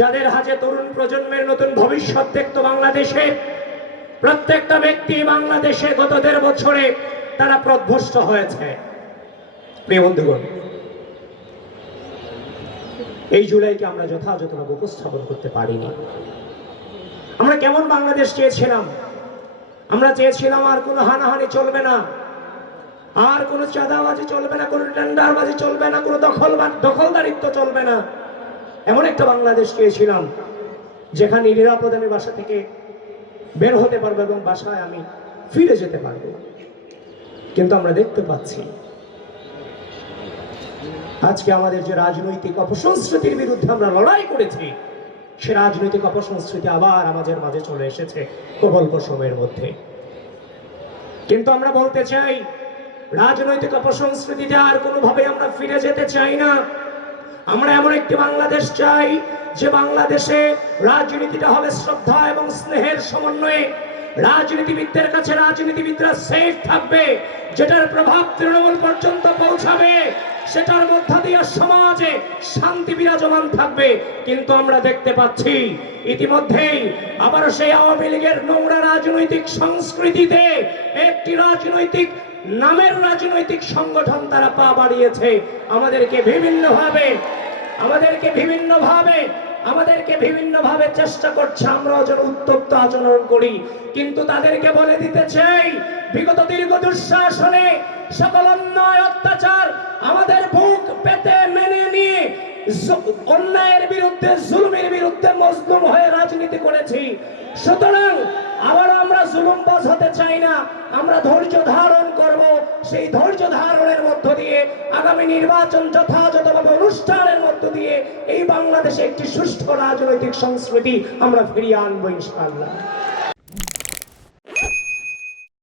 যাদের হাতে তরুণ প্রজন্মের নতুন ভবিষ্যৎ দেখত বাংলাদেশে, প্রত্যেকটা ব্যক্তি বাংলাদেশে গত ১.৫ বছরে তারা পথভ্রষ্ট হয়েছে। প্রিয় বন্ধুগণ, এই জুলাইকে আমরা যথাযথভাবে উপস্থাপন করতে পারিনি। আমরা কেমন বাংলাদেশ চেয়েছিলাম? আমরা চেয়েছিলাম আর কোনো হানাহানি চলবে না, আর কোনো চাঁদাবাজি চলবে না, কোনো টেন্ডারবাজি চলবে না, কোনো দখলদারিত্ব চলবে না। এমন একটা বাংলাদেশ চেয়েছিলাম যেখানে নিরাপদে আমি বাসা থেকে বের হতে পারবো এবং বাসায় আমি ফিরে যেতে পারবো। কিন্তু আমরা দেখতে পাচ্ছি আজকে আমাদের যে রাজনৈতিক অপসংস্কৃতির বিরুদ্ধে আমরা লড়াই করেছি, সে রাজনৈতিক অপসংস্কৃতি আবার আমাদের মাঝে চলে এসেছে অল্প সময়ের মধ্যে। কিন্তু আমরা বলতে চাই, রাজনৈতিক অপসংস্কৃতিতে আর কোনোভাবে আমরা ফিরে যেতে চাই না। আমরা এমন একটি বাংলাদেশ চাই যে বাংলাদেশে রাজনীতিটা হবে শ্রদ্ধা এবং স্নেহের সমন্বয়ে। রাজনীতিবিদদের কাছে রাজনীতিবিদরা সেফ থাকবে, যেটার প্রভাব তৃণমূল পর্যন্ত পৌঁছাবে, সেটার মধ্য দিয়ে সমাজে শান্তি বিরাজমান থাকবে। কিন্তু আমরা দেখতে পাচ্ছি ইতিমধ্যেই আবারও সেই আওয়ামী লীগের নোংরা রাজনৈতিক সংস্কৃতিতে একটি রাজনৈতিক নামের রাজনৈতিক সংগঠন তারা পা বাড়িয়েছে। আমাদেরকে বিভিন্নভাবে চেষ্টা করছে আমরাও যেন উত্তপ্ত আচরণ করি। কিন্তু তাদেরকে বলে দিতে চাই, বিগত দীর্ঘ দুঃশাসনে সকল অন্যায় অত্যাচার আমাদের বুক পেতে মেনে নিয়ে অন্যায়ের বিরুদ্ধে, জুলুমের বিরুদ্ধে মজলুম হয়ে রাজনীতি করেছি। সুতরাং আবার আমরা জুলুমবাজ হতে চাই না, আমরা ধৈর্য ধারণ করব। সেই ধৈর্য ধারণের মধ্য দিয়ে আগামী নির্বাচন যথাযথভাবে অনুষ্ঠানের মধ্য দিয়ে এই বাংলাদেশে একটি সুষ্ঠু রাজনৈতিক সংস্কৃতি আমরা ফিরিয়ে আনবো ইনশাআল্লাহ।